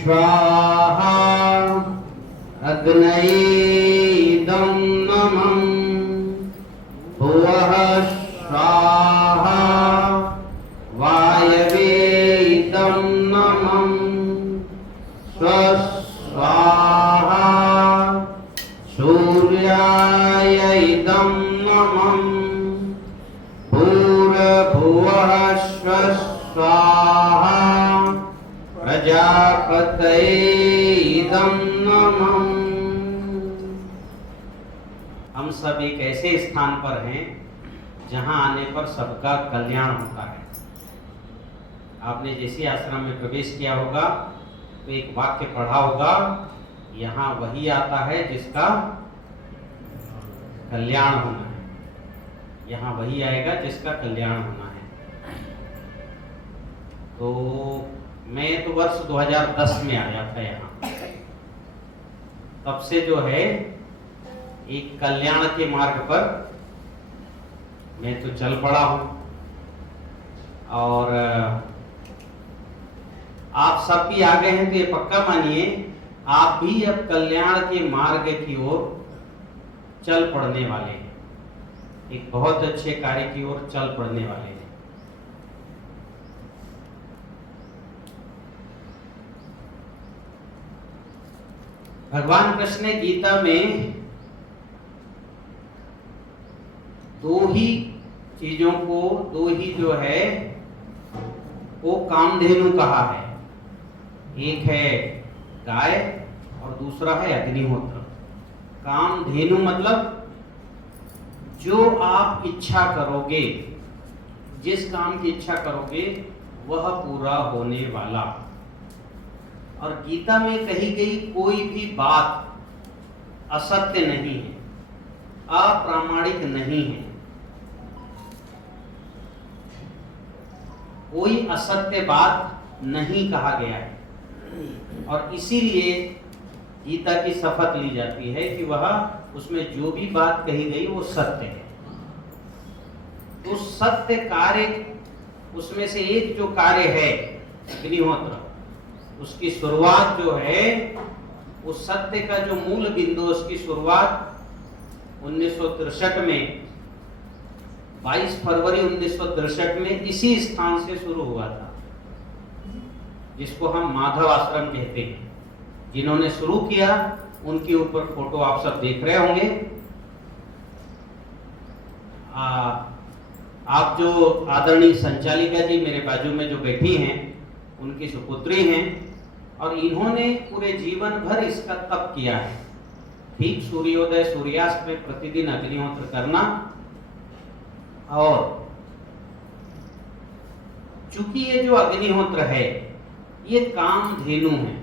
स्वाहा अग्नयेदं नमः भुवः स्वाहा वायवेदं नमः स्वस्वाहा सूर्यायैदं नमः भूर्भुवः स्वस्वाहा प्रजापतये इदं नमः। हम सब एक ऐसे स्थान पर हैं जहां आने पर सबका कल्याण होता है। आपने जैसे आश्रम में प्रवेश किया होगा तो एक वाक्य पढ़ा होगा, यहाँ वही आता है जिसका कल्याण होना है। यहाँ वही आएगा जिसका कल्याण होना है। तो मैं तो वर्ष 2010 में आया था यहाँ। तब से जो है एक कल्याण के मार्ग पर मैं तो चल पड़ा हूँ, और आप सब भी आ गए हैं तो ये पक्का मानिए आप भी अब कल्याण के मार्ग की ओर चल पड़ने वाले हैं। एक बहुत अच्छे कार्य की ओर चल पड़ने वाले हैं। भगवान कृष्ण ने गीता में दो ही चीजों को, दो ही जो है वो कामधेनु कहा है। एक है गाय और दूसरा है अग्निहोत्र। कामधेनु मतलब जो आप इच्छा करोगे, जिस काम की इच्छा करोगे वह पूरा होने वाला। और गीता में कही गई कोई भी बात असत्य नहीं है, अप्रामाणिक नहीं है। कोई असत्य बात नहीं कहा गया है, और इसीलिए गीता की शपथ ली जाती है कि वह उसमें जो भी बात कही गई वो सत्य है। तो सत्य कार्य, उसमें से एक जो कार्य है अग्निहोत्र, उसकी शुरुआत जो है, उस सत्य का जो मूल बिंदु, उसकी शुरुआत 1963 में, 22 फरवरी 1963 में इसी स्थान से शुरू हुआ था, जिसको हम माधव आश्रम कहते हैं। जिन्होंने शुरू किया उनके ऊपर फोटो आप सब देख रहे होंगे। आप जो आदरणीय संचालिका जी मेरे बाजू में जो बैठी हैं, उनकी सुपुत्री हैं, और इन्होंने पूरे जीवन भर इसका तप किया है। ठीक सूर्योदय सूर्यास्त में प्रतिदिन अग्निहोत्र करना। और चूंकि ये जो अग्निहोत्र है ये कामधेनु है,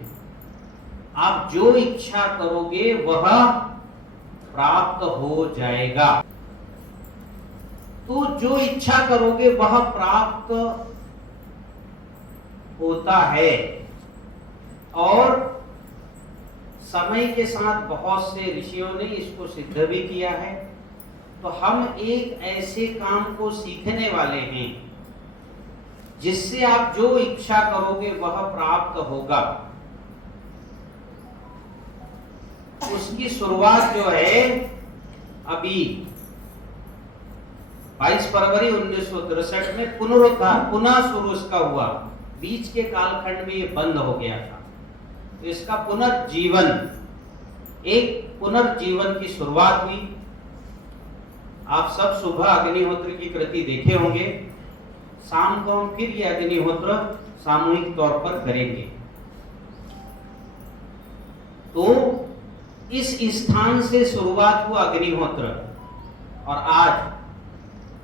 आप जो इच्छा करोगे वह प्राप्त हो जाएगा। तो जो इच्छा करोगे वह प्राप्त होता है। और समय के साथ बहुत से ऋषियों ने इसको सिद्ध भी किया है। तो हम एक ऐसे काम को सीखने वाले हैं जिससे आप जो इच्छा करोगे वह प्राप्त होगा। उसकी शुरुआत जो है अभी 22 फरवरी 1963 में पुनरुद्धार, पुनः शुरू इसका हुआ। बीच के कालखंड में ये बंद हो गया था। तो इसका पुनर्जीवन, एक पुनर्जीवन की शुरुआत हुई। आप सब सुबह अग्निहोत्र की कृति देखे होंगे। शाम को हम फिर ये अग्निहोत्र सामूहिक तौर पर करेंगे। तो इस स्थान से शुरुआत हुआ अग्निहोत्र, और आज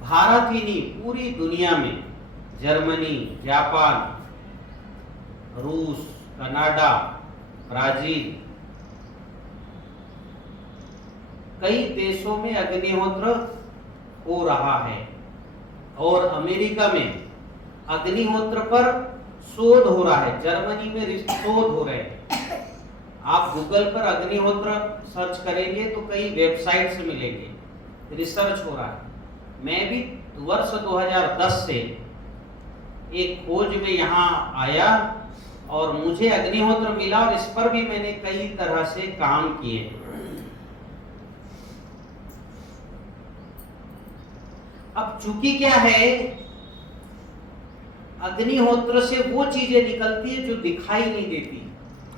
भारत ही नहीं पूरी दुनिया में जर्मनी, जापान, रूस, कनाडा, ब्राजील, कई देशों में अग्निहोत्र हो रहा है। और अमेरिका में अग्निहोत्र पर शोध हो रहा है। जर्मनी में शोध हो रहे हैं। आप गूगल पर अग्निहोत्र सर्च करेंगे तो कई वेबसाइट्स मिलेंगे, रिसर्च हो रहा है। मैं भी वर्ष 2010 से एक खोज में यहाँ आया और मुझे अग्निहोत्र मिला और इस पर भी मैंने कई तरह से काम किए। अब चूंकि क्या है, अग्निहोत्र से वो चीजें निकलती है जो दिखाई नहीं देती,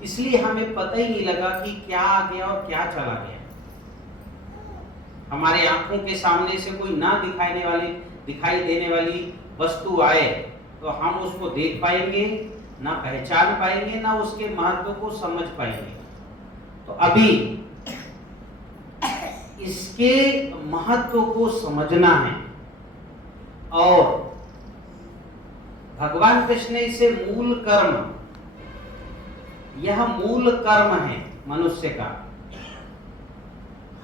इसलिए हमें पता ही नहीं लगा कि क्या आ गया और क्या चला गया। हमारे आंखों के सामने से कोई ना दिखाई देने वाली वस्तु आए तो हम उसको देख पाएंगे, ना पहचान पाएंगे, ना उसके महत्व को समझ पाएंगे। तो अभी इसके महत्व को समझना है और भगवान कृष्ण ने इसे मूल कर्म, यह मूल कर्म है मनुष्य का,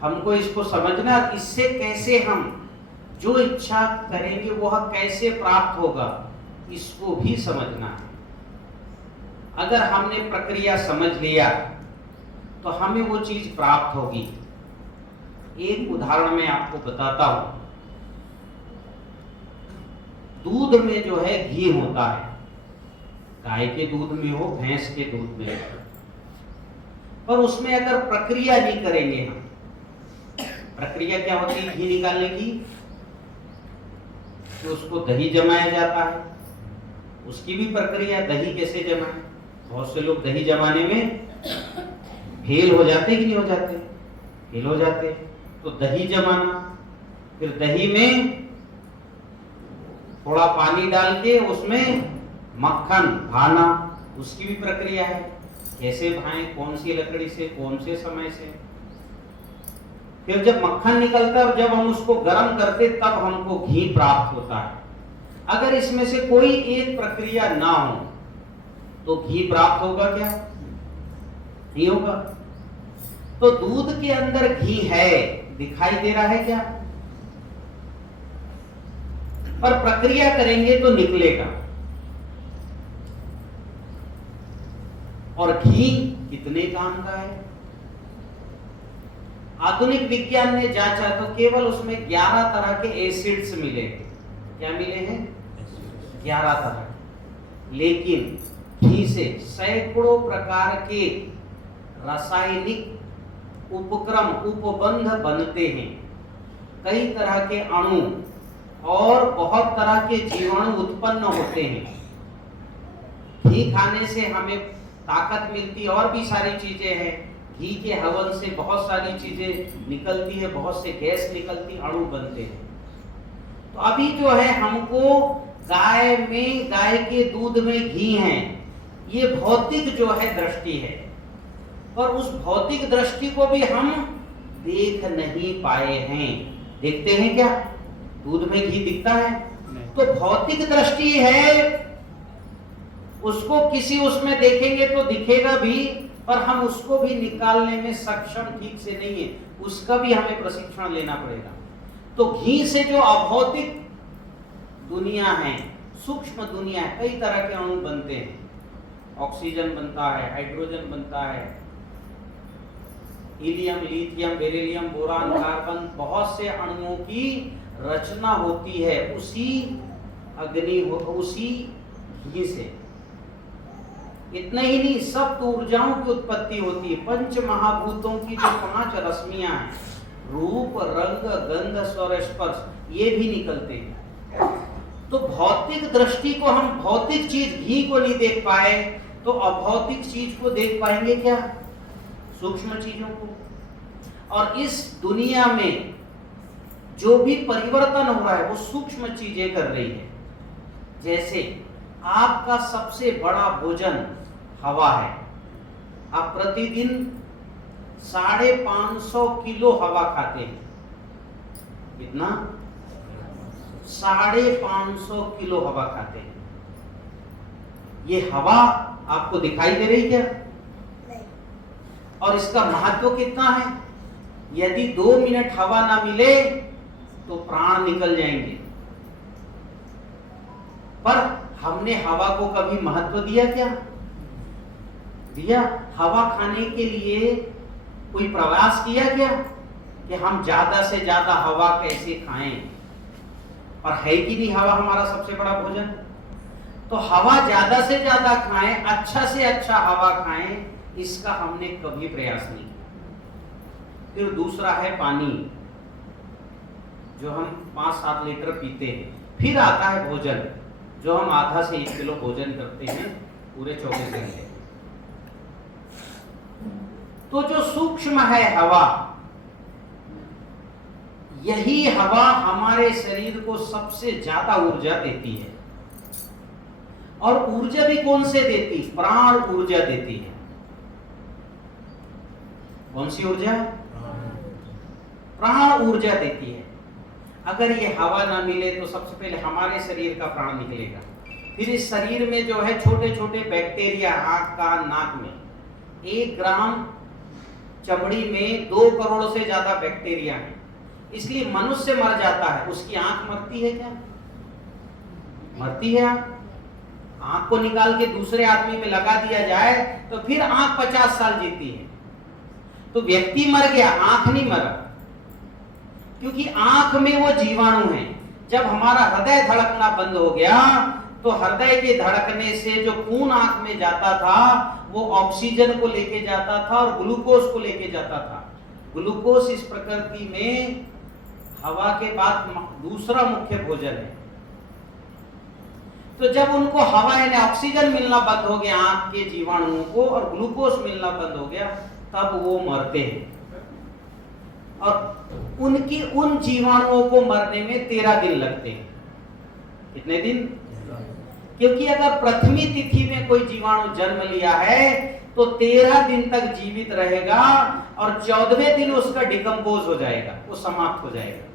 हमको इसको समझना। इससे कैसे हम जो इच्छा करेंगे वह कैसे प्राप्त होगा, इसको भी समझना है। अगर हमने प्रक्रिया समझ लिया तो हमें वो चीज प्राप्त होगी। एक उदाहरण मैं आपको बताता हूं। दूध में जो है घी होता है, गाय के दूध में हो, भैंस के दूध में हो, पर उसमें अगर प्रक्रिया नहीं करेंगे हम, प्रक्रिया क्या होती है घी निकालने की, तो उसको दही जमाया जाता है, उसकी भी प्रक्रिया, दही कैसे जमाए। बहुत से लोग दही जमाने में फेल हो जाते कि नहीं हो जाते, फेल हो जाते। तो दही जमाना, फिर दही में थोड़ा पानी डाल के उसमें मक्खन भाना, उसकी भी प्रक्रिया है, कैसे भाएं, कौन सी लकड़ी से, कौन से समय से। फिर जब मक्खन निकलता है और जब हम उसको गर्म करते तब हमको घी प्राप्त होता है। अगर इसमें से कोई एक प्रक्रिया ना हो तो घी प्राप्त होगा क्या? नहीं होगा। तो दूध के अंदर घी है, दिखाई दे रहा है क्या? पर प्रक्रिया करेंगे तो निकलेगा। और घी कितने काम का है? आधुनिक विज्ञान ने जांचा तो केवल उसमें 11 तरह के एसिड्स मिले। क्या मिले हैं? 11 तरह। लेकिन घी से सैकड़ों प्रकार के रासायनिक उपबंध बनते हैं, कई तरह के अणु और बहुत तरह के जीवाणु उत्पन्न होते हैं। घी खाने से हमें ताकत मिलती, और भी सारी चीजें हैं। घी के हवन से बहुत सारी चीजें निकलती है, बहुत से गैस निकलती, अणु बनते हैं। तो अभी जो है हमको गाय के दूध में घी है, ये भौतिक जो है दृष्टि है, पर उस भौतिक दृष्टि को भी हम देख नहीं पाए हैं। देखते हैं क्या? दूध में घी दिखता है? तो भौतिक दृष्टि है, उसको किसी उसमें देखेंगे तो दिखेगा भी, पर हम उसको भी निकालने में सक्षम ठीक से नहीं है, उसका भी हमें प्रशिक्षण लेना पड़ेगा। तो घी से जो अभौतिक दुनिया है, सूक्ष्म दुनिया है, कई तरह के अणु बनते हैं। ऑक्सीजन बनता है, हाइड्रोजन बनता है, helium, lithium, beryllium, boron, carbon, बहुत से अणुओं की रचना होती है उसी घी से। इतना ही नहीं, सब ऊर्जाओं की उत्पत्ति होती है। पंच महाभूतों की जो 5 रश्मियां हैं, रूप, रंग, गंध, स्वर, स्पर्श, ये भी निकलते हैं। तो भौतिक दृष्टि को हम भौतिक चीज घी को नहीं देख पाए तो अभौतिक चीज को देख पाएंगे क्या? सूक्ष्म चीजों को। और इस दुनिया में जो भी परिवर्तन हो रहा है वो सूक्ष्म चीजें कर रही है। जैसे आपका सबसे बड़ा भोजन हवा है। आप प्रतिदिन 550 किलो हवा खाते हैं। कितना? 550 किलो हवा खाते हैं। ये हवा आपको दिखाई दे रही क्या? नहीं। और इसका महत्व कितना है? यदि 2 मिनट हवा ना मिले तो प्राण निकल जाएंगे। पर हमने हवा को कभी महत्व दिया क्या? दिया? हवा खाने के लिए कोई प्रयास किया क्या कि हम ज्यादा से ज्यादा हवा कैसे खाएं? और है कि नहीं हवा हमारा सबसे बड़ा भोजन? तो हवा ज्यादा से ज्यादा खाएं, अच्छा से अच्छा हवा खाएं, इसका हमने कभी प्रयास नहीं किया। फिर दूसरा है पानी, जो हम 5-7 लीटर पीते हैं। फिर आता है भोजन, जो हम आधा से 1 किलो भोजन करते हैं पूरे 24 घंटे। तो जो सूक्ष्म है हवा, यही हवा हमारे शरीर को सबसे ज्यादा ऊर्जा देती है। और ऊर्जा भी कौन से देती? प्राण ऊर्जा देती है। कौन सी ऊर्जा? प्राण ऊर्जा देती है। अगर ये हवा ना मिले तो सबसे पहले हमारे शरीर का प्राण निकलेगा। फिर इस शरीर में जो है छोटे छोटे बैक्टीरिया, आंख, कान, नाक में 1 ग्राम चमड़ी में 2 करोड़ से ज्यादा बैक्टीरिया है। इसलिए मनुष्य मर जाता है, उसकी आंख मरती है क्या? मरती है। आंख को निकाल के दूसरे आदमी में लगा दिया जाए तो फिर आंख 50 साल जीती है। तो व्यक्ति मर गया, आंख नहीं मरा, क्योंकि आंख में वो जीवाणु है। जब हमारा हृदय धड़कना बंद हो गया तो हृदय के धड़कने से जो खून आंख में जाता था वो ऑक्सीजन को लेके जाता था और ग्लूकोज को लेके जाता था। ग्लूकोज इस प्रकृति में हवा के बाद दूसरा मुख्य भोजन है। तो जब उनको हवा यानी ऑक्सीजन मिलना बंद हो गया आंख के जीवाणुओं को और ग्लूकोज मिलना बंद हो गया, तब वो मरते हैं। और उनकी उन जीवाणुओं को मरने में 13 दिन लगते हैं। कितने दिन? क्योंकि अगर प्रथमी तिथि में कोई जीवाणु जन्म लिया है तो 13 दिन तक जीवित रहेगा और 14वें दिन उसका डिकम्पोज हो जाएगा, वो समाप्त हो जाएगा।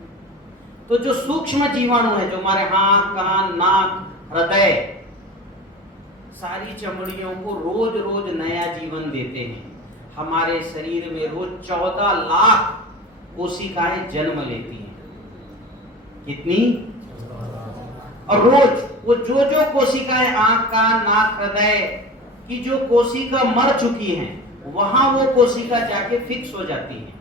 तो जो सूक्ष्म जीवाणु है, जो हमारे हाथ, कान, नाक, हृदय, सारी चमड़ियों को रोज रोज नया जीवन देते हैं। हमारे शरीर में रोज 14 लाख कोशिकाएं जन्म लेती हैं। कितनी? और रोज वो जो कोशिकाएं आंख, कान, नाक, हृदय की जो कोशिका मर चुकी हैं, वहां वो कोशिका जाके फिक्स हो जाती है।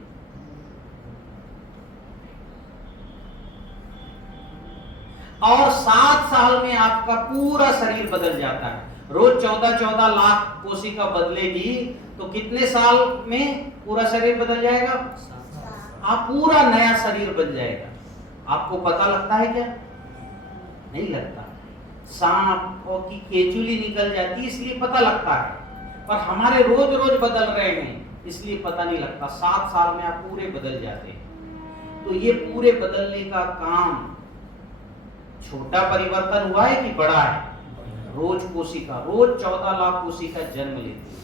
और 7 साल में आपका पूरा शरीर बदल जाता है। रोज 14 लाख कोशिका बदलेगी तो कितने साल में पूरा शरीर बदल जाएगा? आप पूरा नया शरीर बन जाएगा। आपको पता लगता है क्या? नहीं लगता। सांप की केचुली निकल जाती है इसलिए पता लगता है, पर हमारे रोज रोज बदल रहे हैं इसलिए पता नहीं लगता। 7 साल में आप पूरे बदल जाते हैं। तो ये पूरे बदलने का काम छोटा परिवर्तन हुआ है कि बड़ा है? रोज कोशिका, रोज 14 लाख कोशिका जन्म लेती है।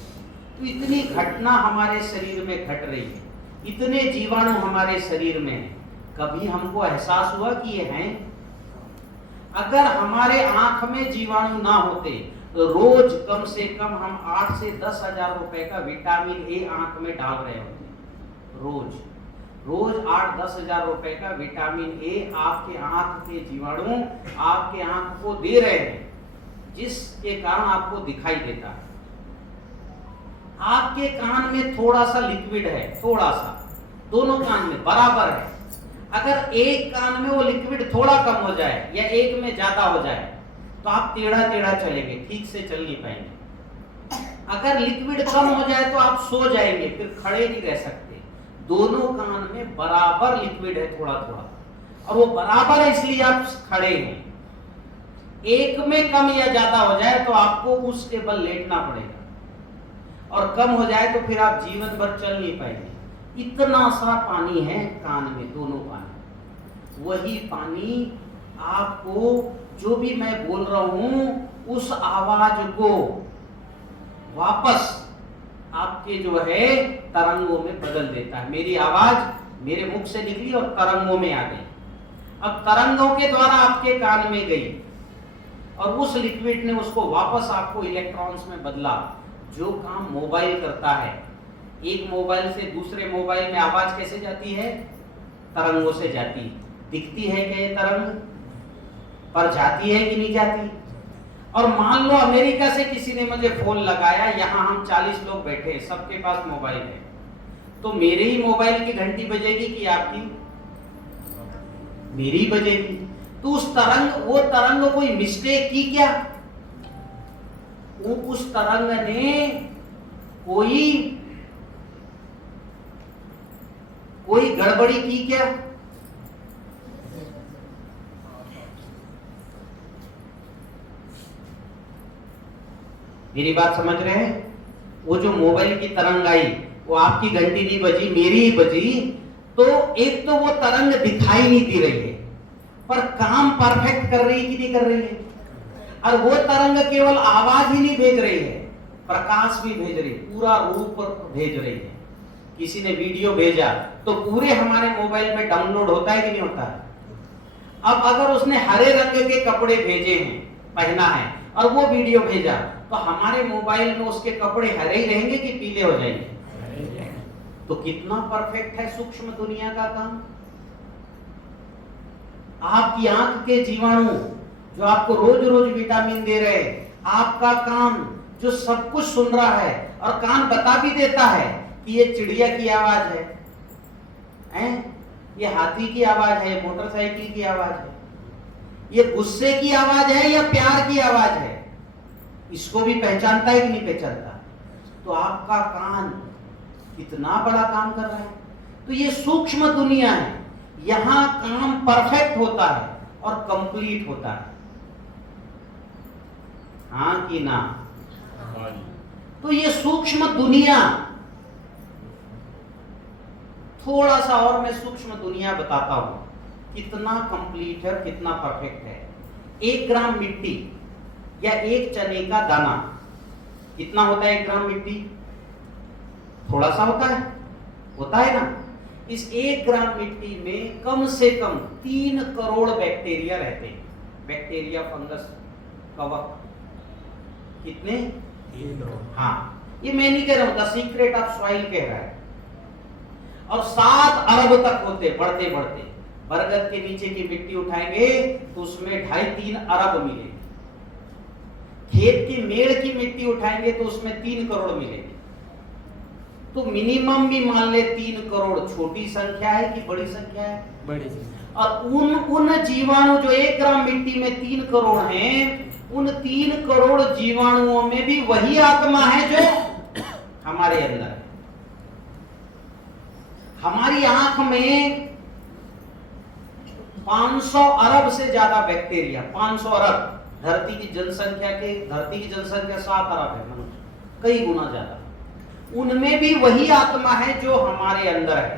तो इतनी घटना हमारे शरीर में घट रही है, इतने जीवाणु हमारे शरीर में है। कभी हमको एहसास हुआ कि ये हैं? अगर हमारे आंख में जीवाणु ना होते तो रोज कम से कम हम 8 से 10 हजार रुपए का विटामिन ए आंख में डाल रहे होते। रोज 8-10 हजार रुपए का विटामिन ए आपके आंख के जीवाणु आपके आंख को दे रहे हैं, जिसके कारण आपको दिखाई देता है। आपके कान में थोड़ा सा लिक्विड है, थोड़ा सा, दोनों कान में बराबर है। अगर एक कान में वो लिक्विड थोड़ा कम हो जाए या एक में ज्यादा हो जाए तो आप टेढ़ा टेढ़ा चलेंगे, ठीक से चल नहीं पाएंगे। अगर लिक्विड कम हो जाए तो आप सो जाएंगे, फिर खड़े नहीं रह सकते। दोनों कान में बराबर लिक्विड है, थोड़ा थोड़ा, और वो बराबर है इसलिए आप खड़े हैं। एक में कम या ज्यादा हो जाए तो आपको उसके बल लेटना पड़ेगा, और कम हो जाए तो फिर आप जीवन भर चल नहीं पाएंगे। इतना सा पानी है कान में, दोनों कान। वही पानी आपको जो भी मैं बोल रहा हूं उस आवाज को वापस आपके जो है तरंगों में बदल देता है। मेरी आवाज मेरे मुख से निकली और तरंगों में आ गई। अब तरंगों के द्वारा आपके कान में गई और उस लिक्विड ने उसको वापस आपको इलेक्ट्रॉन्स में बदला। जो काम मोबाइल करता है, एक मोबाइल से दूसरे मोबाइल में आवाज कैसे जाती है? तरंगों से जाती है। दिखती है क्या ये तरंग? पर जाती है कि नहीं जाती? और मान लो अमेरिका से किसी ने मुझे फोन लगाया, यहाँ हम 40 लोग बैठे हैं, सबके पास मोबाइल है, तो मेरे ही मोबाइल की घंटी बजेगी कि आपकी? मेरी बजेगी। तो उस तरंग, वो तरंग कोई मिस्टेक की क्या? उस तरंग ने कोई गड़बड़ी की क्या? मेरी बात समझ रहे हैं? वो जो मोबाइल की तरंग आई, वो आपकी घंटी नहीं बजी, मेरी ही बजी, तो एक तो वो तरंग दिखाई नहीं दे रही है, पर काम परफेक्ट कर रही कि नहीं कर रही है? और वो तरंग केवल आवाज ही नहीं भेज रही है, प्रकाश भी भेज रही है, पूरा रूप भेज रही है। किसी ने वीडियो भेजा तो पूरे हमारे मोबाइल में डाउनलोड होता है कि नहीं होता है? अब अगर उसने हरे रंग के कपड़े भेजे हैं, पहना है, और वो वीडियो भेजा, तो हमारे मोबाइल में उसके कपड़े हरे ही रहेंगे कि पीले हो जाएंगे? तो कितना परफेक्ट है सूक्ष्म दुनिया का काम। आपकी आंख के जीवाणु जो आपको रोज रोज विटामिन दे रहे हैं, आपका कान जो सब कुछ सुन रहा है, और कान बता भी देता है कि ये चिड़िया की आवाज है, ये हाथी की आवाज है, मोटरसाइकिल की आवाज है, ये गुस्से की आवाज है या प्यार की आवाज है, इसको भी पहचानता है कि नहीं पहचानता? तो आपका कान कितना बड़ा काम कर रहा है। तो ये सूक्ष्म दुनिया है, यहां काम परफेक्ट होता है और कंप्लीट होता है। हाँ कि ना? तो ये सूक्ष्म दुनिया, थोड़ा सा और मैं सूक्ष्म दुनिया बताता हूं, कितना कंप्लीट है, कितना परफेक्ट है। 1 ग्राम मिट्टी या 1 चने का दाना, कितना होता है 1 ग्राम मिट्टी? थोड़ा सा होता है ना? इस 1 ग्राम मिट्टी में कम से कम 3 करोड़ बैक्टीरिया रहते हैं। बैक्टीरिया, फंगस, कवक, कितने? 3 करोड़। हाँ, ये मैं नहीं कह रहा हूं, द सीक्रेट ऑफ सॉइल कह रहा है। और 7 अरब तक होते, बढ़ते बढ़ते। बरगद के नीचे की मिट्टी उठाएंगे तो उसमें 2.5-3 अरब मिलेगी। खेत की मेड़ की मिट्टी उठाएंगे तो उसमें 3 करोड़ मिलेगी। तो मिनिमम भी मान ले 3 करोड़ छोटी संख्या है कि बड़ी संख्या है? बड़ी संख्या। और उन जीवाणु जो 1 ग्राम मिट्टी में 3 करोड़ हैं, उन 3 करोड़ जीवाणुओं में भी वही आत्मा है जो हमारे अंदर है। हमारी आंख में 500 अरब से ज्यादा बैक्टीरिया, 500 अरब। धरती की जनसंख्या 7 अरब है, मनुष्य कई गुना ज्यादा। उनमें भी वही आत्मा है जो हमारे अंदर है।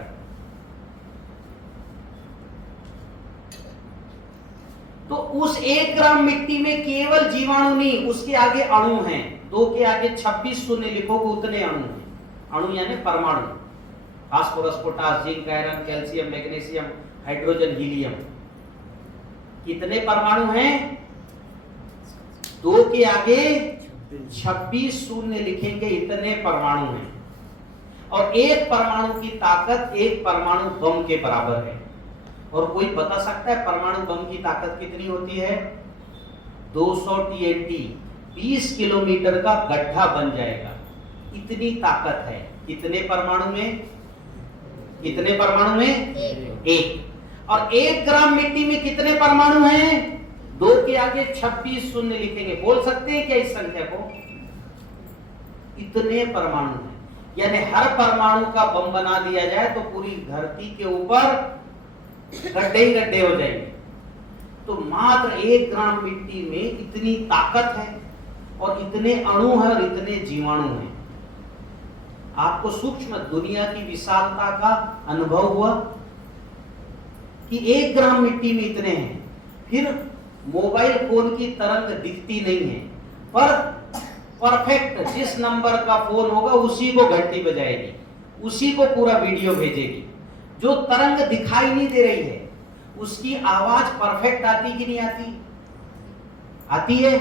तो उस 1 ग्राम मिट्टी में केवल जीवाणु नहीं, उसके आगे अणु हैं। 2 के आगे 26 शून्य लिखोगे उतने अणु हैं। अणु यानी परमाणु, phosphorus, potash, zinc, iron, calcium, magnesium, hydrogen, helium. कितने परमाणु हैं? 2 के आगे 26 शून्य लिखेंगे, इतने परमाणु हैं। और एक परमाणु की ताकत 1 परमाणु बम के बराबर है। और कोई बता सकता है परमाणु बम की ताकत कितनी होती है? 200 TNT, 20 किलोमीटर का गड्ढा बन जाएगा, इतनी ताकत है। कितने परमाणु में? कितने परमाणु में? 1। और 1 ग्राम मिट्टी में कितने परमाणु हैं? 2 के आगे 26 शून्य लिखेंगे। बोल सकते हैं क्या इस संख्या को? इतने परमाणु हैं। यानी हर परमाणु का बम बना दिया जाए तो पूरी धरती के ऊपर गड्ढे ही गड्ढे हो जाएंगे। तो मात्र 1 ग्राम मिट्टी में इतनी ताकत है, और इतने अणु हैं, और इतने जीवाणु हैं। आपको सूक्ष्म दुनिया की विशालता का अनुभव हुआ कि 1 ग्राम मिट्टी में इतने हैं। फिर मोबाइल फोन की तरंग दिखती नहीं है, पर परफेक्ट जिस नंबर का फोन होगा उसी को घंटी बजाएगी, उसी को पूरा वीडियो भेजेगी। जो तरंग दिखाई नहीं दे रही है उसकी आवाज परफेक्ट आती कि नहीं आती? आती है।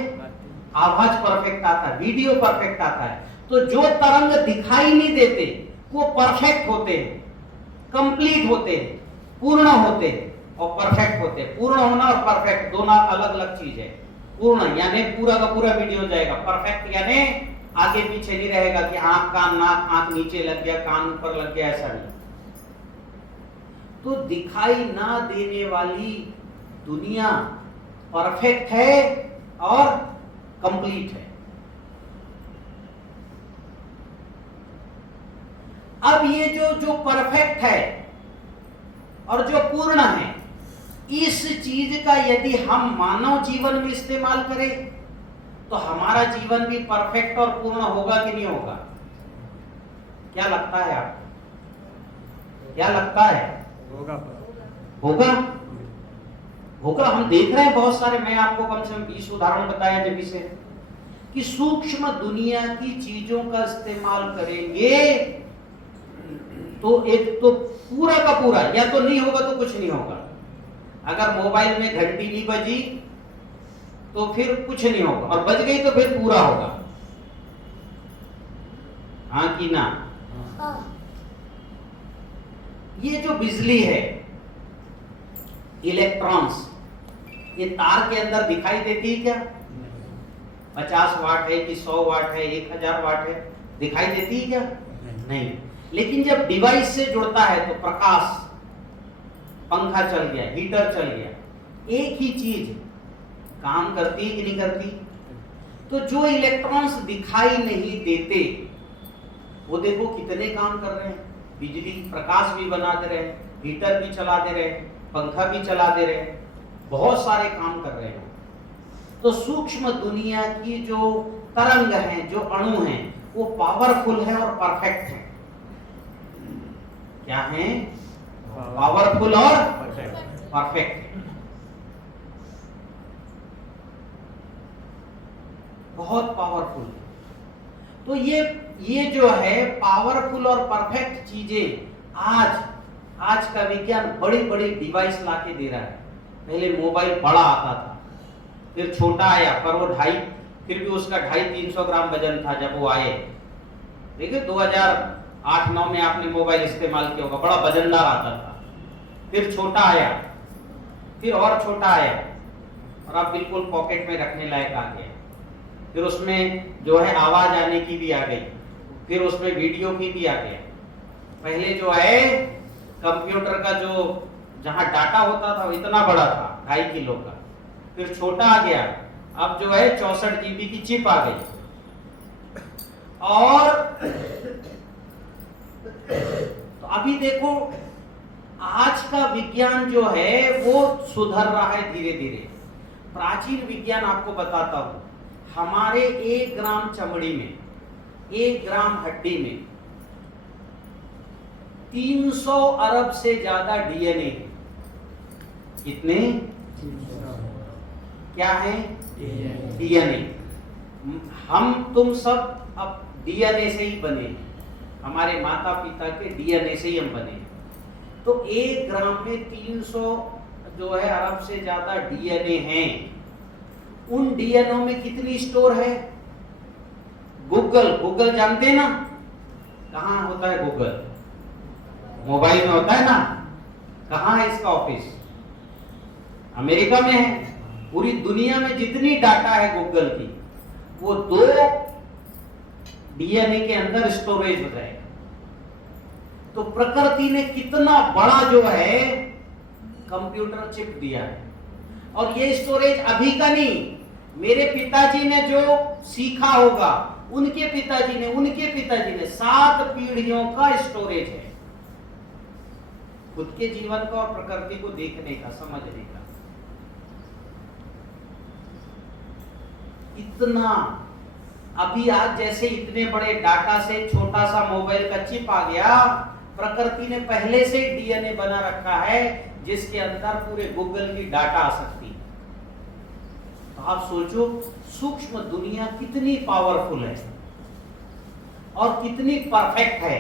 आवाज परफेक्ट आता है, वीडियो परफेक्ट आता है। तो जो तरंग दिखाई नहीं देते वो परफेक्ट होते हैं, कंप्लीट होते हैं, पूर्ण होते हैं और परफेक्ट होते हैं। पूर्ण होना और परफेक्ट दोनों अलग अलग चीज है। पूर्ण यानी पूरा का पूरा वीडियो जाएगा, परफेक्ट यानी आगे पीछे नहीं रहेगा कि आंख कान नाक, आंख नीचे लग गया, कान ऊपर लग गया, ऐसा नहीं। तो दिखाई ना देने वाली दुनिया परफेक्ट है और कंप्लीट है। अब ये जो परफेक्ट है और जो पूर्ण है, इस चीज का यदि हम मानव जीवन में इस्तेमाल करें तो हमारा जीवन भी परफेक्ट और पूर्ण होगा कि नहीं होगा? क्या लगता है आपको? क्या लगता है? होगा होगा होगा। हम देख रहे हैं बहुत सारे, मैं आपको कम से कम 20 उदाहरण बताया जब से, कि सूक्ष्म दुनिया की चीजों का इस्तेमाल करेंगे तो एक तो पूरा का पूरा, या तो नहीं होगा तो कुछ नहीं होगा। अगर मोबाइल में घंटी नहीं बजी तो फिर कुछ नहीं होगा, और बज गई तो फिर पूरा होगा। हाँ कि ना? ये जो बिजली है, इलेक्ट्रॉन्स, ये तार के अंदर दिखाई देती है क्या? 50 वाट है कि 100 वाट है, 1000 वाट है, दिखाई देती है क्या? नहीं। लेकिन जब डिवाइस से जुड़ता है तो प्रकाश, पंखा चल गया, हीटर चल गया, एक ही चीज काम करती है कि नहीं करती? तो जो इलेक्ट्रॉन्स दिखाई नहीं देते वो देखो कितने काम कर रहे हैं। बिजली, प्रकाश भी बना दे रहे हैं, हीटर भी चला दे रहे हैं, पंखा भी चला दे रहे हैं, बहुत सारे काम कर रहे हैं। तो सूक्ष्म दुनिया की जो तरंग हैं, जो अणु हैं, वो पावरफुल है और परफेक्ट है। क्या है? पावरफुल और परफेक्ट। बहुत पावरफुल है। तो ये जो है पावरफुल और परफेक्ट चीजें आज का विज्ञान बड़ी बड़ी डिवाइस लाके दे रहा है। पहले मोबाइल बड़ा आता था, फिर छोटा आया, पर वो फिर भी उसका 250-300 ग्राम वजन था जब वो आए। देखिए 2008-9 में आपने मोबाइल इस्तेमाल किया होगा, बड़ा वजनदार आता था। फिर छोटा आया, फिर और छोटा आया, और अब बिल्कुल पॉकेट में रखने लायक आ गया। फिर उसमें जो है आवाज आने की भी आ गई, फिर उसमें वीडियो की भी आ गया। पहले जो है कंप्यूटर का जो जहां डाटा होता था वो इतना बड़ा था, 2.5 किलो का, फिर छोटा आ गया, अब जो है 64 GB की चिप आ गई। और तो अभी देखो आज का विज्ञान जो है वो सुधर रहा है धीरे धीरे। प्राचीन विज्ञान आपको बताता हूं, हमारे 1 ग्राम चमड़ी में, 1 ग्राम हड्डी में 300 अरब से ज्यादा डीएनए है। कितने? क्या है? डीएनए। हम तुम सब अब डीएनए से ही बने, हमारे माता पिता के डीएनए से ही हम बने। तो 1 ग्राम में 300 जो है अरब से ज्यादा डीएनए हैं। उन डीएनए में कितनी स्टोर है? गूगल जानते हैं ना? कहाँ होता है गूगल? मोबाइल में होता है ना? कहाँ है इसका ऑफिस? अमेरिका में है। पूरी दुनिया में जितनी डाटा है गूगल की, वो 2 डीएनए के अंदर स्टोरेज हो जाएगा। तो प्रकृति ने कितना बड़ा जो है कंप्यूटर चिप दिया है। और ये स्टोरेज अभी का नहीं, मेरे पिताजी ने जो सीखा होगा, उनके पिताजी ने 7 पीढ़ियों का स्टोरेज है, खुद के जीवन का और प्रकृति को देखने का, समझने का। इतना अभी आज जैसे इतने बड़े डाटा से छोटा सा मोबाइल का चिप आ गया, प्रकृति ने पहले से डीएनए बना रखा है जिसके अंदर पूरे गूगल की डाटा आ सकती है। तो आप सोचो सूक्ष्म दुनिया कितनी पावरफुल है और कितनी परफेक्ट है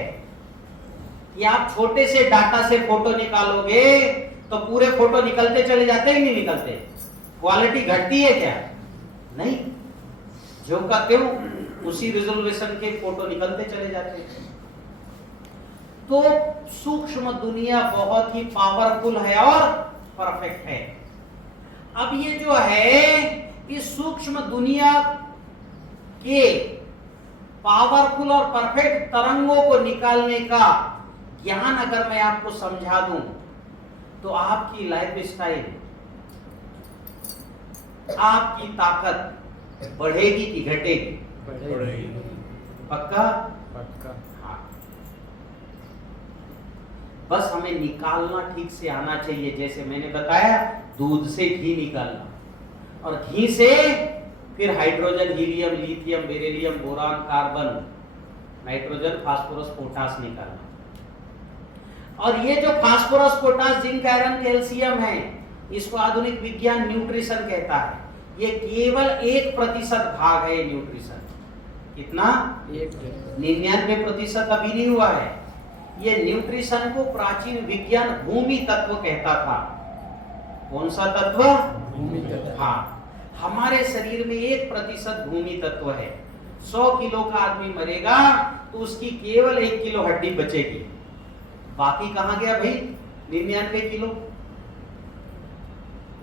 कि आप छोटे से डाटा से फोटो निकालोगे तो पूरे फोटो निकलते चले जाते हैं, नहीं निकलते? क्वालिटी घटती है क्या? नहीं, जो का क्यों उसी रिजोल्यूशन के फोटो निकलते चले जाते हैं। तो सूक्ष्म दुनिया बहुत ही पावरफुल है और परफेक्ट है। अब ये जो है इस सूक्ष्म दुनिया के पावरफुल और परफेक्ट तरंगों को निकालने का ज्ञान अगर मैं आपको समझा दूं तो आपकी लाइफ स्टाइल, आपकी ताकत बढ़ेगी कि घटेगी? बढ़ेगी। पक्का? पक्का। हाँ। बस हमें निकालना ठीक से आना चाहिए। जैसे मैंने बताया, दूध से घी निकालना, और घी से फिर hydrogen, helium, lithium, beryllium, boron, carbon, nitrogen, phosphorus, potash निकालना। और ये जो phosphorus, potash, zinc, iron, calcium है, इसको आधुनिक विज्ञान न्यूट्रिशन कहता है। ये केवल 1% भाग है न्यूट्रिशन। कितना? 99% अभी नहीं हुआ है। ये न्यूट्रिशन को प्राचीन विज्ञान भूमि तत्व कहता था। कौन सा तत्व? भूमि तत्व। हाँ, हमारे शरीर में 1% भूमि तत्व है। 100 किलो का आदमी मरेगा तो उसकी केवल 1 किलो हड्डी बचेगी, बाकी कहां गया भाई? 99 किलो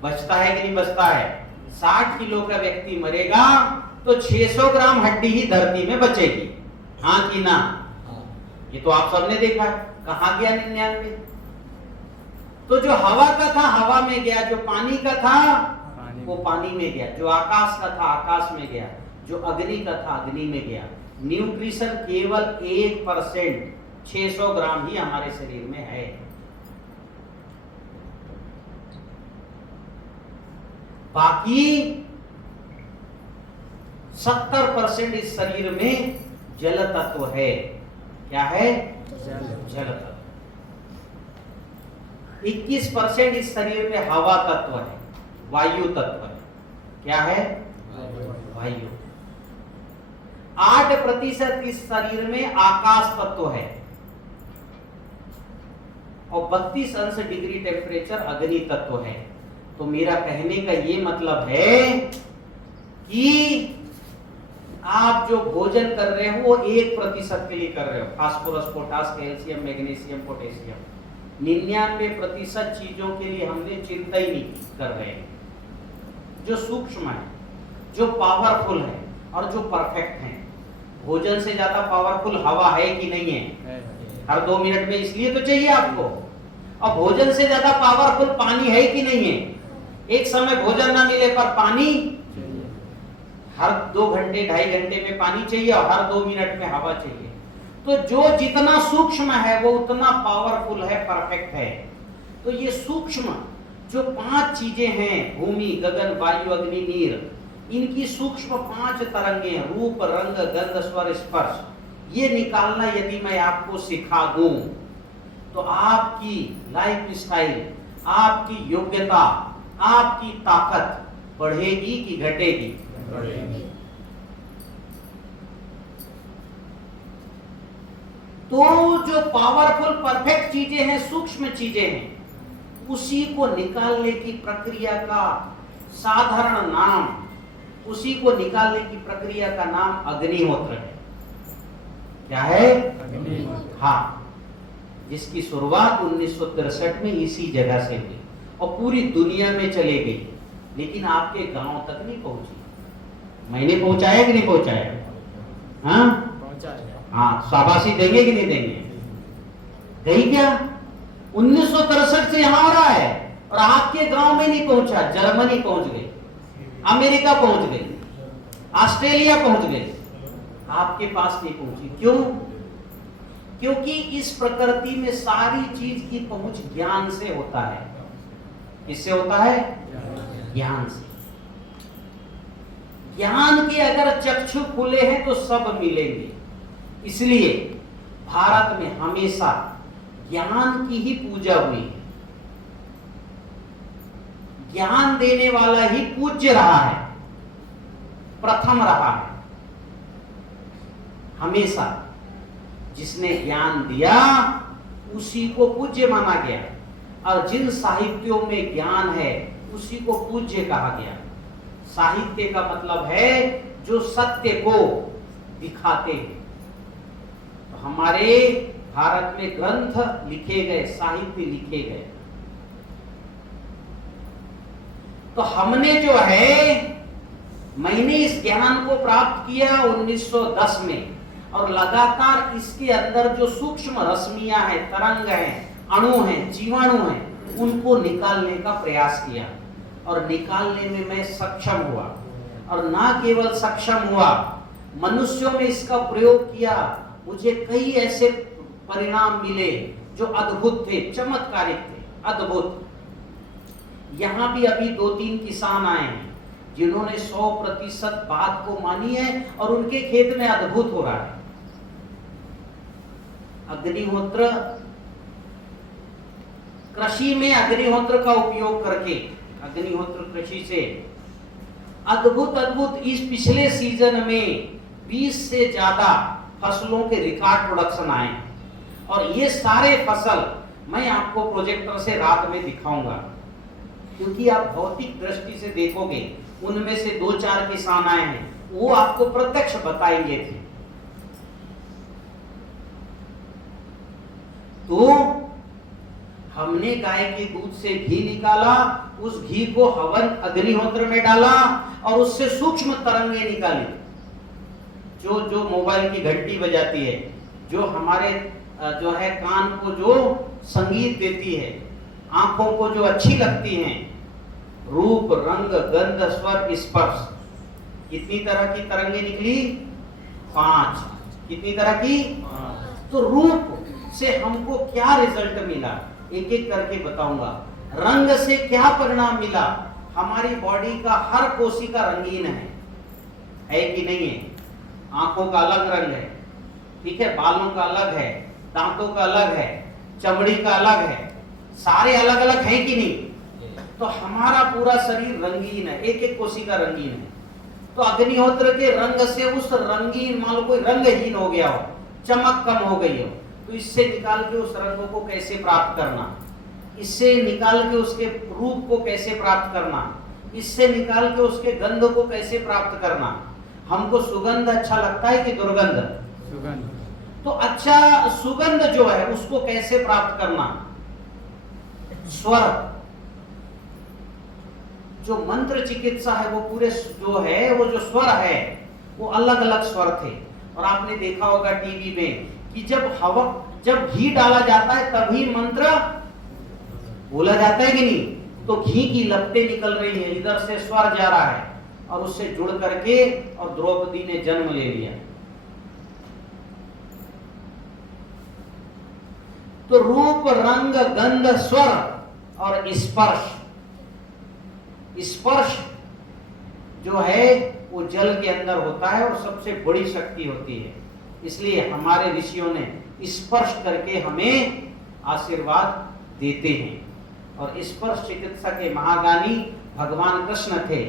बचता है कि नहीं बचता है? 60 किलो का व्यक्ति मरेगा तो 600 ग्राम हड्डी ही धरती में बचेगी, हाँ कि ना? ये तो आप सबने देखा। कहां गया 99? तो जो हवा का था हवा में गया, जो पानी का था वो पानी में गया, जो आकाश का था आकाश में गया, जो अग्नि का था अग्नि में गया। न्यूट्रिशन केवल 1%, 600 ग्राम ही हमारे शरीर में है। बाकी 70% इस शरीर में जल तत्व है। क्या है? जल तत्व। 21% इस शरीर में हवा तत्व है, वायु तत्व है। क्या है? वायु। 8% इस शरीर में आकाश तत्व है, और 32 अंश डिग्री टेम्परेचर अग्नि तत्व है। तो मेरा कहने का ये मतलब है कि आप जो भोजन कर रहे हो वो 1% के लिए कर रहे हो। Phosphorus, potash, calcium, magnesium, potassium. 99% चीजों के लिए हमने चिंता ही नहीं कर रहे हैं। जो सूक्ष्म है, जो पावरफुल है और जो परफेक्ट है। भोजन से ज्यादा पावरफुल हवा है कि नहीं है? हर 2 मिनट में इसलिए तो चाहिए आपको। और भोजन से ज्यादा पावरफुल पानी है कि नहीं है? एक समय भोजन ना मिले पर पानी हर 2 घंटे 2.5 घंटे में पानी चाहिए, और हर 2 मिनट में हवा चाहिए। तो जो जितना सूक्ष्म है वो उतना पावरफुल है, परफेक्ट है। तो ये सूक्ष्म जो 5 चीजें हैं, भूमि, गगन, वायु, अग्नि, नीर, इनकी सूक्ष्म 5 तरंगे हैं, रूप, रंग, गंध, स्वर, स्पर्श। ये निकालना यदि मैं आपको सिखा दूं तो आपकी लाइफ स्टाइल, आपकी योग्यता, आपकी ताकत बढ़ेगी कि घटेगी? बढ़ेगी। तो जो पावरफुल परफेक्ट चीजें हैं, सूक्ष्म चीजें हैं, उसी को निकालने की प्रक्रिया का साधारण नाम, उसी को निकालने की प्रक्रिया का नाम अग्निहोत्र है। क्या है? अग्निहोत्र। हाँ, जिसकी शुरुआत 1963 में इसी जगह से हुई और पूरी दुनिया में चले गई, लेकिन आपके गांव तक नहीं पहुंची। मैंने पहुंचाया कि नहीं पहुंचाया? हाँ, हाँ, शाबाशी देंगे कि नहीं देंगे? गई क्या? 1963 से यहां आ रहा है और आपके गांव में नहीं पहुंचा। जर्मनी पहुंच गई, अमेरिका पहुंच गई, ऑस्ट्रेलिया पहुंच गई, आपके पास नहीं पहुंची। क्यों? क्योंकि इस प्रकृति में सारी चीज की पहुंच ज्ञान से होता है। किससे होता है? ज्ञान से। ज्ञान के अगर चक्षु खुले हैं तो सब मिलेंगे। इसलिए भारत में हमेशा ज्ञान की ही पूजा हुई है। ज्ञान देने वाला ही पूज्य रहा है, प्रथम रहा है। हमेशा जिसने ज्ञान दिया उसी को पूज्य माना गया, और जिन साहित्यों में ज्ञान है उसी को पूज्य कहा गया। साहित्य का मतलब है जो सत्य को दिखाते हैं। तो हमारे भारत में ग्रंथ लिखे गए, साहित्य लिखे गए। तो हमने जो है, मैंने इस ज्ञान को प्राप्त किया 1910 में, और लगातार इसके अंदर जो सूक्ष्म रश्मियां हैं, तरंग हैं, अणु हैं, जीवाणु हैं, उनको निकालने का प्रयास किया, और निकालने में मैं सक्षम हुआ। और ना केवल सक्षम हुआ, मनुष्यों में इसका प्रयोग किया, मुझे कई ऐसे परिणाम मिले जो अद्भुत थे, चमत्कारिक थे, अद्भुत। यहां भी अभी 2-3 किसान आए हैं जिन्होंने 100% बात को मानी है और उनके खेत में अद्भुत हो रहा है। अग्निहोत्र, कृषि में अग्निहोत्र का उपयोग करके, अग्निहोत्र कृषि से अद्भुत अद्भुत इस पिछले सीजन में 20 से ज्यादा फसलों के रिकॉर्ड प्रोडक्शन आए और ये सारे फसल मैं आपको प्रोजेक्टर से रात में दिखाऊंगा, क्योंकि आप भौतिक दृष्टि से देखोगे उनमें से 2-4 किसान आए हैं, वो आपको प्रत्यक्ष बताएंगे थे। तो हमने गाय के दूध से घी निकाला, उस घी को हवन अग्निहोत्र में डाला और उससे सूक्ष्म तरंगे निकाली, जो मोबाइल की घंटी बजाती है, जो हमारे जो है कान को जो संगीत देती है, आंखों को जो अच्छी लगती हैं, रूप रंग गंध स्वर स्पर्श, कितनी तरह की तरंगे निकली? 5। कितनी तरह की? तो रूप से हमको क्या रिजल्ट मिला, एक एक करके बताऊंगा। रंग से क्या परिणाम मिला? हमारी बॉडी का हर कोशिका रंगीन है कि नहीं है? आंखों का अलग रंग है, ठीक है, बालों का अलग है, दांतों का अलग है, चमड़ी का अलग है, सारे अलग अलग हैं कि नहीं? तो हमारा पूरा शरीर रंगीन है, एक एक कोशिका रंगीन है। तो अग्निहोत्र के रंग से उस रंगीन, मान लो कोई रंगहीन हो गया हो, चमक कम हो गई हो, तो इससे निकाल के उस रंग को कैसे प्राप्त करना, इससे निकाल के उसके रूप को कैसे प्राप्त करना, इससे निकाल के उसके गंध को कैसे प्राप्त करना। हमको सुगंध अच्छा लगता है कि दुर्गंध? सुगंध। तो अच्छा सुगंध जो है उसको कैसे प्राप्त करना? स्वर, जो मंत्र चिकित्सा है वो पूरे जो है वो जो स्वर है वो अलग अलग स्वर थे। और आपने देखा होगा टीवी में कि जब घी डाला जाता है तभी मंत्र बोला जाता है कि नहीं? तो घी की लपटें निकल रही है, इधर से स्वर जा रहा है और उससे जुड़ करके और द्रौपदी ने जन्म ले लिया। तो रूप रंग गंध स्वर और स्पर्श, स्पर्श जो है वो जल के अंदर होता है और सबसे बड़ी शक्ति होती है। इसलिए हमारे ऋषियों ने स्पर्श करके हमें आशीर्वाद देते हैं। और स्पर्श चिकित्सा के महागानी भगवान कृष्ण थे,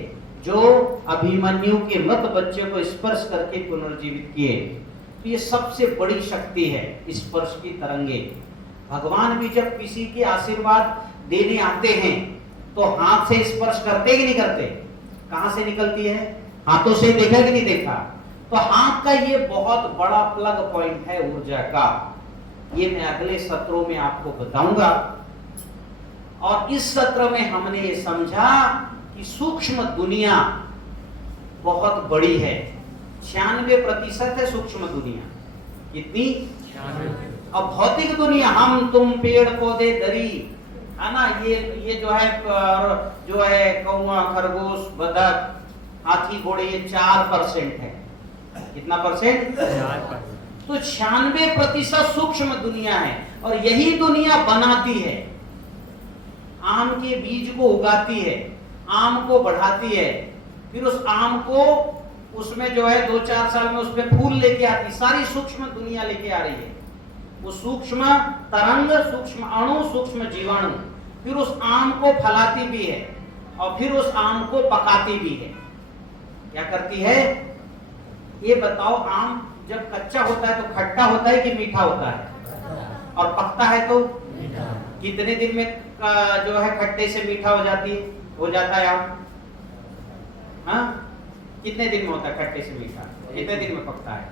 जो अभिमन्यु के मृत बच्चे को स्पर्श करके पुनर्जीवित किए। तो ये सबसे बड़ी शक्ति है, स्पर्श की तरंगे। भगवान भी जब किसी के आशीर्वाद देने आते हैं तो हाथ से स्पर्श करते कि नहीं करते? कहां से निकलती है? हाथों से। देखा कि नहीं देखा? तो हाथ का ये बहुत बड़ा प्लग पॉइंट है ऊर्जा का। ये मैं अगले सत्रों में आपको बताऊंगा। और इस सत्र में हमने ये समझा कि सूक्ष्म दुनिया बहुत बड़ी है। 96% है सूक्ष्म दुनिया। कितनी? 96। अब भौतिक दुनिया, हम तुम पेड़ पौधे दरी, है ना, ये जो है कौवा खरगोश बतख हाथी घोड़े, ये 4% है। कितना परसेंट? 4%। तो 96% सूक्ष्म दुनिया है और यही दुनिया बनाती है। आम के बीज को उगाती है, आम को बढ़ाती है, फिर उस आम को उसमें जो है 2-4 साल में उसमें फूल लेके आती, सारी सूक्ष्म दुनिया लेके आ रही है। वो सूक्ष्म तरंग, सूक्ष्म अणु, सूक्ष्म जीवाणु फिर उस आम को फलाती भी है और फिर उस आम को पकाती भी है। क्या करती है ये बताओ? आम जब कच्चा होता है तो खट्टा होता है कि मीठा होता है? और पकता है तो कितने दिन में जो है खट्टे से मीठा हो जाता है आम? हाँ, कितने दिन में होता है खट्टे से मीठा? कितने दिन में पकता है?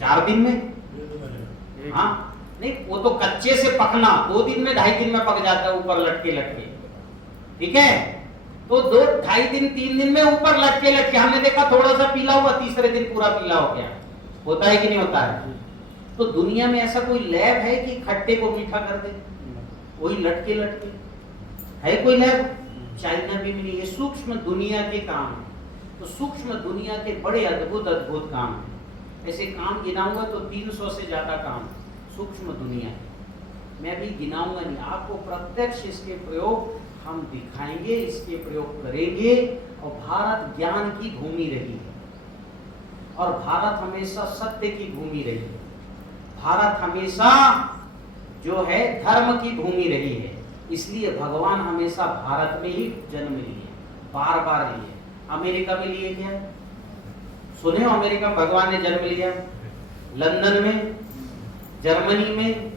4 दिन में? हाँ नहीं, वो तो कच्चे से पकना 2 दिन में, 2.5 दिन में पक जाता है ऊपर लटके लटके। ठीक है, तो 2-2.5 दिन 3 दिन में ऊपर लटके लटके। हमने देखा थोड़ा सा पीला हुआ, तीसरे दिन पूरा पीला हो गया। होता है कि नहीं होता है? तो दुनिया में ऐसा कोई लैब है कि खट्टे को मीठा कर दे? वही लटके लटके है कोई लैब? चाइना भी मिली। ये सूक्ष्म दुनिया के काम है। तो सूक्ष्म दुनिया के बड़े अद्भुत अद्भुत काम है। ऐसे काम गिनाऊंगा तो 300 से ज्यादा काम सूक्ष्म दुनिया है। मैं भी गिनाऊंगा नहीं, आपको प्रत्यक्ष इसके प्रयोग हम दिखाएंगे, इसके प्रयोग करेंगे। और भारत ज्ञान की भूमि रही है और भारत हमेशा सत्य की भूमि रही है, भारत हमेशा जो है धर्म की भूमि रही है। इसलिए भगवान हमेशा भारत में ही जन्म लिए, बार बार लिए। अमेरिका में लिए क्या, सुने हो अमेरिका में भगवान ने जन्म लिया, लंदन में, जर्मनी में,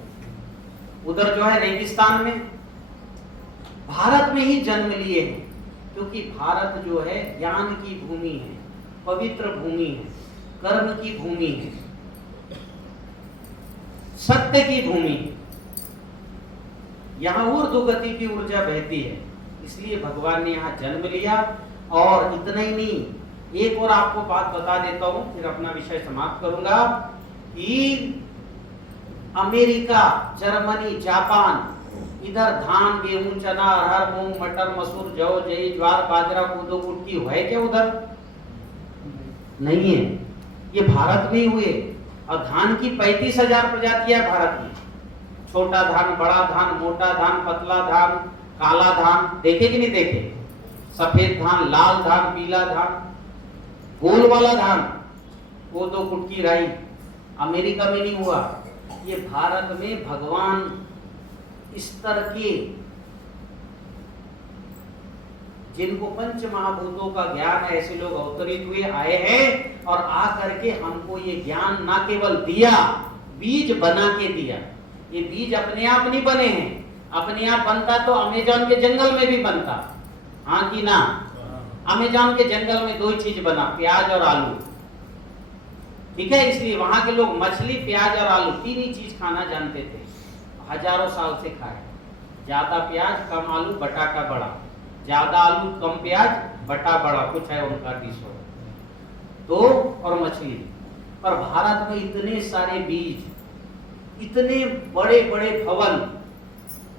उधर जो है रेगिस्तान में, भारत में ही जन्म लिए हैं। क्योंकि भारत जो है ज्ञान की भूमि है, पवित्र भूमि है, कर्म की भूमि है, सत्य की भूमि है। यहाँ ऊर्ध्व गति की ऊर्जा बहती है, इसलिए भगवान ने यहाँ जन्म लिया। और इतना ही नहीं, एक और आपको बात बता देता हूं, फिर अपना विषय समाप्त करूंगा। कि अमेरिका, जर्मनी, जापान, इधर धान, गेहूं, चना, अरहर, मूंग, मटर, मसूर, जौ, जई, ज्वार, बाजरा, कोदो, कुटकी है क्या उधर? नहीं है, ये भारत में हुए। और धान की 35,000 प्रजातियां भारत में, छोटा धान, बड़ा धान, मोटा धान, पतला धान, काला धान, देखे कि नहीं देखे? सफेद धान, लाल धान, पीला धान, गोल वाला धान, कोदो, कुटकी, राई। अमेरिका में नहीं हुआ, ये भारत में भगवान स्तर के, जिनको पंच महाभूतों का ज्ञान है, ऐसे लोग अवतरित हुए, आए हैं और आकर के हमको ये ज्ञान ना केवल दिया, बीज बना के दिया। ये बीज अपने आप नहीं बने हैं, अपने आप बनता तो अमेज़न के जंगल में भी बनता, हाँ कि ना? अमेज़न के जंगल में दो ही चीज बना, प्याज और आलू, ठीक है? इसलिए वहां के लोग मछली, प्याज और आलू तीन ही चीज खाना जानते थे, हजारों साल से खाए। ज्यादा प्याज कम आलू, बटाका बड़ा, ज्यादा आलू कम प्याज, बटा बड़ा, कुछ है उनका डिश हो तो, और मछली। पर भारत में इतने सारे बीज, इतने बड़े बड़े भवन,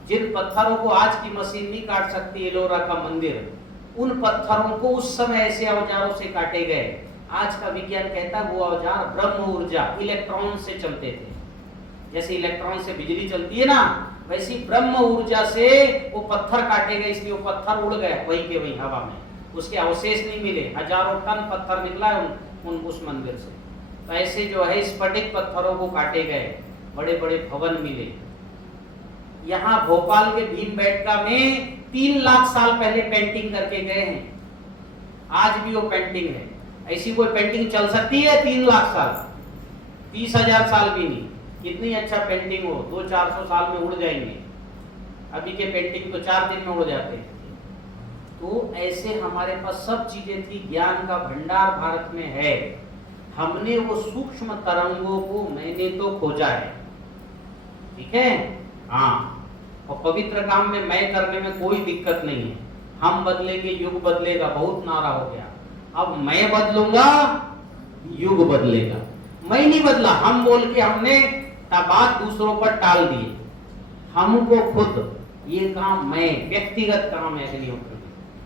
जिन पत्थरों को आज की मशीन नहीं काट सकती, एलोरा का मंदिर, उन पत्थरों को उस समय ऐसे औजारों से काटे गए। आज का विज्ञान कहता है वो औजार ब्रह्म ऊर्जा, इलेक्ट्रॉन से चलते थे। जैसे इलेक्ट्रॉन से बिजली चलती है ना, वैसी ब्रह्म ऊर्जा से वो पत्थर काटे गए, इसलिए वो पत्थर उड़ गए वही के वही हवा में, उसके अवशेष नहीं मिले। हजारों टन पत्थर निकला है उस मंदिर से। तो ऐसे जो है स्फटिक पत्थरों को काटे गए, बड़े बड़े भवन मिले। यहाँ भोपाल के भीमबेटका में 3 लाख साल पहले पेंटिंग करके गए हैं, आज भी वो पेंटिंग है। ऐसी कोई पेंटिंग चल सकती है 3 लाख साल? 30,000 साल भी नहीं। कितनी अच्छा पेंटिंग हो, 200-400 साल में उड़ जाएंगे। अभी के पेंटिंग तो 4 दिन में उड़ जाते हैं। तो ऐसे हमारे पास सब चीजें थी, ज्ञान का भंडार भारत में है। हमने वो सूक्ष्म तरंगों को मैंने तो खोजा है, ठीक है? हाँ, और पवित्र काम में मैं करने में कोई दिक्कत नहीं है। हम बदलेंगे, युग बदलेगा, बहुत नारा हो गया। अब मैं बदलूंगा, युग बदलेगा। मैं नहीं बदला, हम बोल के हमने बात दूसरों पर टाल दिए। हमको खुद ये काम, मैं व्यक्तिगत काम ऐसे नहीं होता।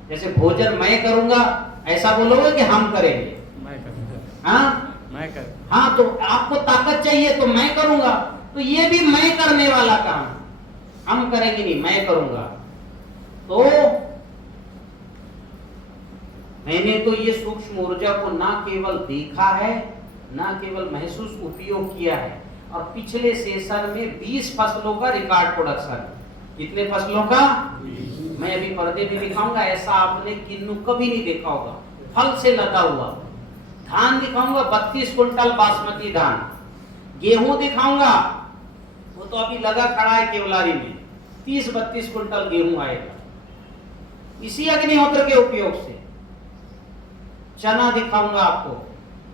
जैसे भोजन मैं करूंगा, ऐसा बोलोगे कि हम करेंगे? मैं करूंगा। हाँ, मैं कर। हाँ, तो आपको ताकत चाहिए तो मैं करूंगा। तो ये भी मैं करने वाला काम, हम करेंगे नहीं, मैं करूंगा। तो मैंने तो ये सूक्ष्म ऊर्जा को ना केवल देखा है, ना केवल महसूस, उपयोग किया है। और पिछले सेशन में 20 फसलों का रिकॉर्ड प्रोडक्शन। कितने फसलों का? 20। मैं अभी पर्दे में दिखाऊंगा, ऐसा आपने किन्नू कभी नहीं देखा होगा, फल से लदा हुआ। धान दिखाऊंगा, 32 कुंटल बासमती धान। गेहूं दिखाऊंगा, वो तो अभी लगा खड़ा है केवलारी में, 30-32 कुंटल गेहूं आएगा इसी अग्निहोत्र के उपयोग से। चना दिखाऊंगा आपको,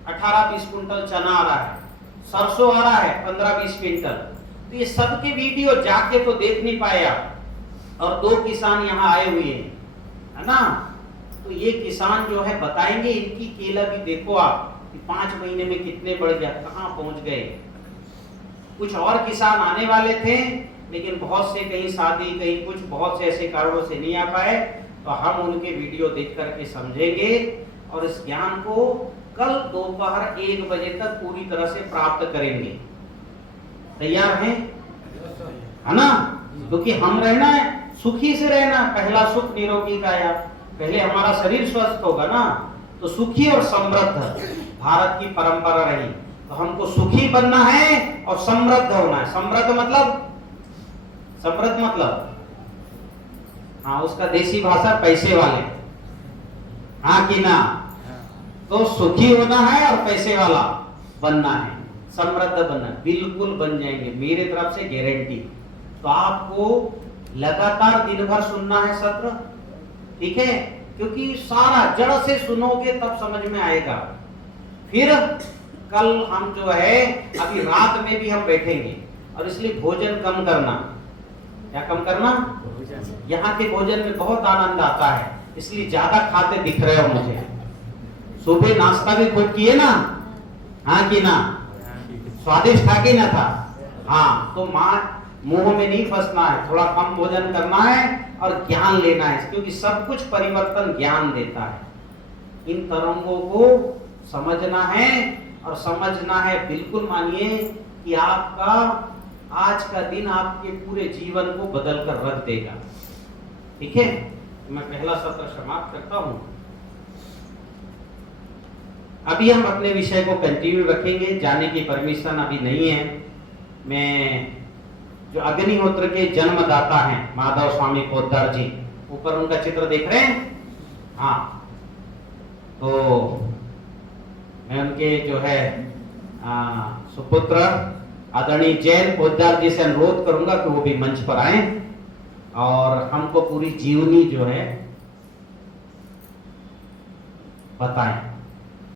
18-20 कुंटल चना आ रहा है। सरसों आ रहा है 15-20 क्विंटल। तो ये सबके वीडियो जाके तो देख नहीं पाए आप। और 2 किसान यहाँ आए हुए हैं, है ना? तो ये किसान जो है बताएंगे, इनकी केला भी देखो आप कि 5 महीने में कितने बढ़ गया, कहाँ पहुंच गए। कुछ और किसान आने वाले थे, लेकिन बहुत से कहीं शादी, कहीं कुछ, बहुत से ऐसे कारणों से नहीं आ पाए। तो हम उनके वीडियो देख करके समझेंगे और इस ज्ञान को कल दोपहर 1 बजे तक पूरी तरह से प्राप्त करेंगे। तैयार हैं? है ना? क्योंकि हम रहना है, सुखी से रहना। पहला सुख निरोगी काया, पहले हमारा शरीर स्वस्थ होगा ना, तो सुखी और समृद्ध भारत की परंपरा रही। तो हमको सुखी बनना है और समृद्ध होना है। समृद्ध मतलब हाँ, उसका देसी भाषा पैसे वाले, हाँ कि ना? तो सुखी होना है और पैसे वाला बनना है, समृद्ध बनना, बिल्कुल बन जाएंगे, मेरे तरफ से गारंटी। तो आपको लगातार दिन भर सुनना है सत्र, ठीक है? क्योंकि सारा जड़ से सुनोगे तब समझ में आएगा। फिर कल हम जो है, अभी रात में भी हम बैठेंगे, और इसलिए भोजन कम करना। क्या कम करना? यहाँ के भोजन में बहुत आनंद आता है, इसलिए ज्यादा खाते दिख रहे हो मुझे। सुबह नाश्ता भी खूब किए ना, हाँ कि ना? स्वादिष्ट था कि ना था? हाँ, तो मुंह में नहीं फंसना है, थोड़ा कम भोजन करना है और ज्ञान लेना है, क्योंकि सब कुछ परिवर्तन ज्ञान देता है। इन तरंगों को समझना है, और समझना है, बिल्कुल मानिए कि आपका आज का दिन आपके पूरे जीवन को बदल कर रख देगा। ठीक है? मैं पहला सत्र समाप्त करता हूं। अभी हम अपने विषय को कंटिन्यू रखेंगे, जाने की परमिशन अभी नहीं है। मैं जो अग्निहोत्र के जन्मदाता हैं माधव स्वामी पोद्दार जी, ऊपर उनका चित्र देख रहे हैं? हाँ, तो मैं उनके जो है सुपुत्र आदरणीय जैन पोद्दार जी से अनुरोध करूंगा कि वो भी मंच पर आए और हमको पूरी जीवनी जो है बताएं।